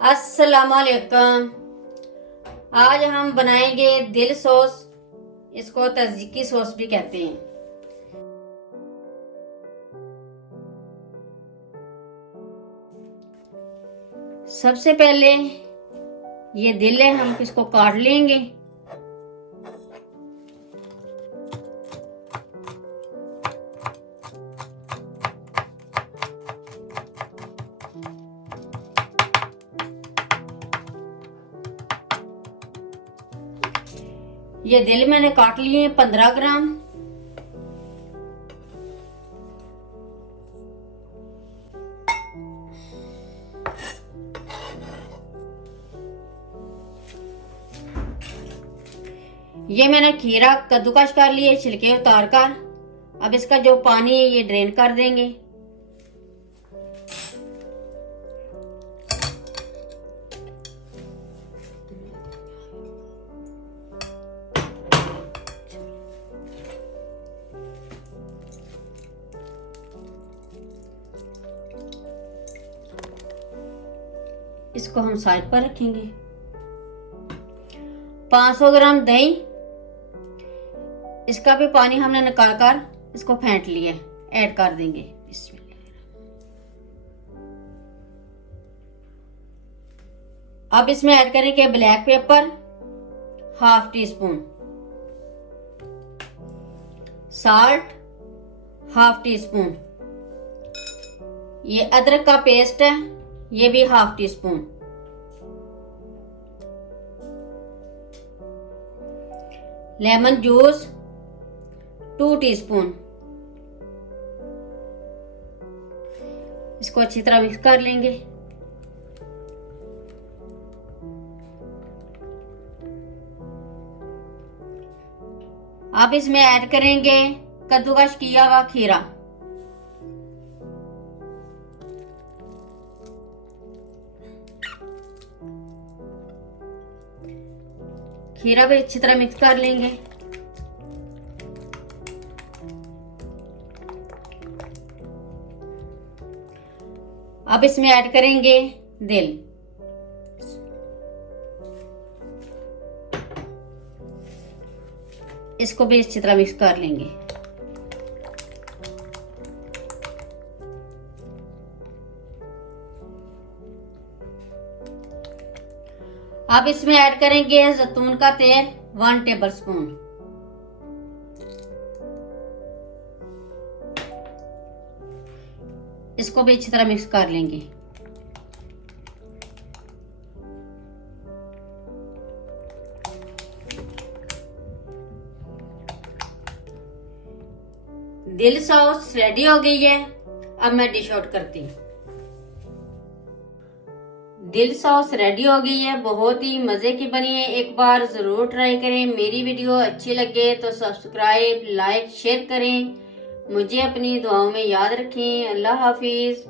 अस्सलामुअलैकुम। आज हम बनाएंगे दिल सॉस। इसको तज़्की सॉस भी कहते हैं। सबसे पहले ये दिल है, हम इसको काट लेंगे। ये दिल मैंने काट लिए 15 ग्राम। ये मैंने खीरा कद्दूकस कर लिए छिलके उतार कर। अब इसका जो पानी है ये ड्रेन कर देंगे। इसको हम साइड पर रखेंगे। 500 ग्राम दही, इसका भी पानी हमने निकाल कर इसको फेंट लिया, ऐड कर देंगे। अब इसमें ऐड करेंगे black pepper ½ teaspoon, salt ½ teaspoon, ये अदरक का पेस्ट है, ये भी ½ टीस्पून, लेमन जूस 2 टीस्पून। इसको अच्छी तरह मिक्स कर लेंगे। अब इसमें ऐड करेंगे कद्दूकस किया हुआ खीरा। खीरा भी अच्छी तरह मिक्स कर लेंगे। अब इसमें ऐड करेंगे दिल। इसको भी अच्छी तरह मिक्स कर लेंगे। अब इसमें ऐड करेंगे जैतून का तेल 1 टेबलस्पून। इसको भी अच्छी तरह मिक्स कर लेंगे। दिल सॉस रेडी हो गई है। अब मैं डिश आउट करती हूँ। दिल सॉस रेडी हो गई है, बहुत ही मजे की बनी है। एक बार जरूर ट्राई करें। मेरी वीडियो अच्छी लगे तो सब्सक्राइब, लाइक, शेयर करें। मुझे अपनी दुआओं में याद रखें। अल्लाह हाफिज।